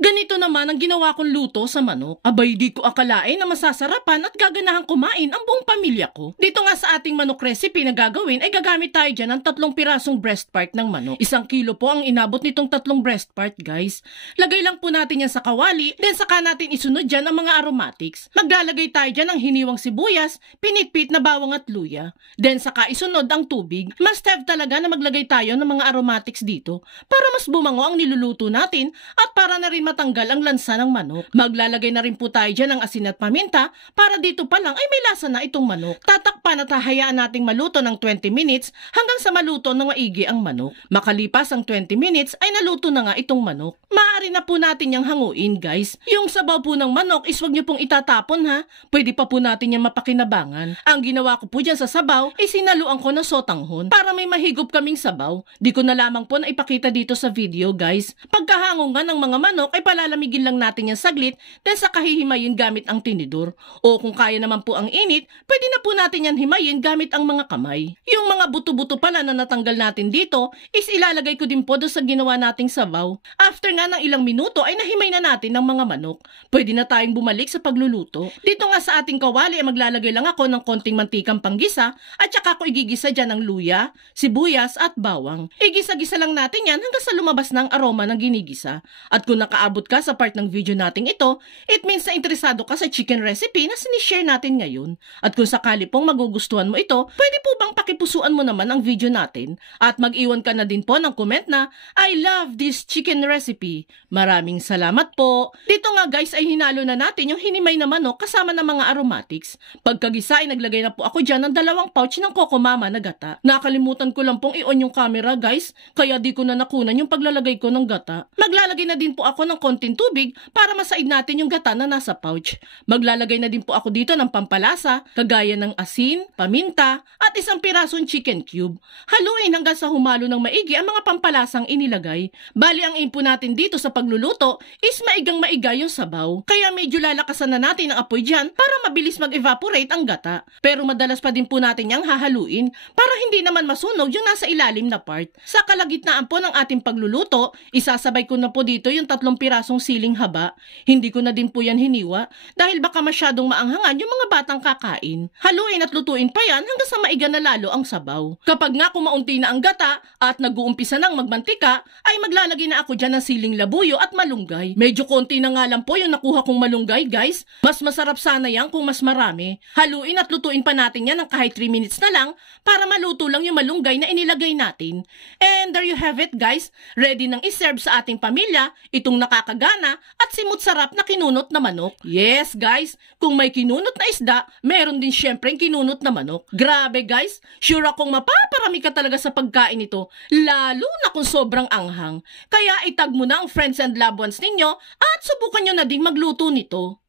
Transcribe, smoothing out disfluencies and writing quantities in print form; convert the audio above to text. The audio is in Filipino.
Ganito naman ang ginawa kong luto sa manok. Abay di ko akalain na masasarapan at gaganahang kumain ang buong pamilya ko. Dito nga sa ating manok recipe na gagawin ay gagamit tayo dyan ng 3 pirasong breast part ng manok. 1 kilo po ang inabot nitong 3 breast part guys. Lagay lang po natin yan sa kawali, then saka natin isunod dyan ang mga aromatics. Maglalagay tayo dyan ng hiniwang sibuyas, pinitpit na bawang at luya. Then saka isunod ang tubig. Must have talaga na maglagay tayo ng mga aromatics dito para mas bumango ang niluluto natin at para na rin matanggal ang lansa ng manok. Maglalagay na rin po tayo dyan ng asin at paminta para dito pa lang ay may lasa na itong manok. Tatakpan at hahayaan nating maluto ng 20 minutes hanggang sa maluto ng maigi ang manok. Makalipas ang 20 minutes ay naluto na nga itong manok. Maaari na po natin yung hanguin guys. Yung sabaw po ng manok is wag nyo pong itatapon ha. Pwede pa po natin yung mapakinabangan. Ang ginawa ko po dyan sa sabaw ay sinaluan ko ng sotanghon para may mahigop kaming sabaw. Di ko na lamang po na ipakita dito sa video guys. Pagkahangungan ng mga manok ay palalamigin lang natin yan saglit then saka hihimayin gamit ang tinidor. O kung kaya naman po ang init, pwede na po natin yan himayin gamit ang mga kamay. Yung mga buto-buto pala na natanggal natin dito is ilalagay ko din po doon sa ginawa nating sabaw. After nga ng ilang minuto ay nahimay na natin ng mga manok. Pwede na tayong bumalik sa pagluluto. Dito nga sa ating kawali ay maglalagay lang ako ng konting mantikang panggisa at saka ko igigisa dyan ng luya, sibuyas at bawang. Igisa-gisa lang natin yan hanggang sa lumabas ng aroma ng ginigisa. At kung nakaabot ka sa part ng video nating ito, it means na interesado ka sa chicken recipe na sinishare natin ngayon. At kung sakali pong magugustuhan mo ito, pwede po bang pakipusuan mo naman ang video natin at mag-iwan ka na din po ng comment na I love this chicken recipe. Maraming salamat po. Dito nga guys ay hinalo na natin yung hinimay na manok kasama ng mga aromatics. Pagkagisa ay naglagay na po ako dyan ng 2 pouch ng Coco Mama na gata. Nakalimutan ko lang pong i-on yung camera guys, kaya di ko na nakunan yung paglalagay ko ng gata. Maglalagay na din po ako ng konting tubig para masaid natin yung gata na nasa pouch. Maglalagay na din po ako dito ng pampalasa, kagaya ng asin, paminta, at 1 pirasong chicken cube. Haluin hanggang sa humalo ng maigi ang mga pampalasang inilagay. Bali ang aim po natin dito sa pagluluto is maigang-maiga yung sabaw. Kaya medyo lalakasan na natin ang apoy dyan para mabilis mag-evaporate ang gata. Pero madalas pa din po natin yang hahaluin para hindi naman masunog yung nasa ilalim na part. Sa kalagitnaan po ng ating pagluluto, isasabay ko na po dito yung 3 pirasong siling haba. Hindi ko na din po yan hiniwa dahil baka masyadong maanghangan yung mga batang kakain. Haluin at lutuin pa yan hanggang sa maiga na lalo ang sabaw. Kapag nga kumaunti na ang gata at nag-uumpisa ng magmantika, ay maglalagay na ako dyan ng siling labuyo at malunggay. Medyo konti na nga lang po yung nakuha kong malunggay guys. Mas masarap sana yan kung mas marami. Haluin at lutuin pa natin yan ng kahit 3 minutes na lang para maluto lang yung malunggay na inilagay natin. And there you have it guys. Ready nang iserve sa ating pamilya itong nakakagana at simut sarap na kinunot na manok. Yes guys, kung may kinunot na isda, meron din syempre kinunot na manok. Grabe guys, sure akong mapaparami ka talaga sa pagkain ito, lalo na kung sobrang anghang. Kaya itag mo na ang friends and loved ones ninyo at subukan nyo na ding magluto nito.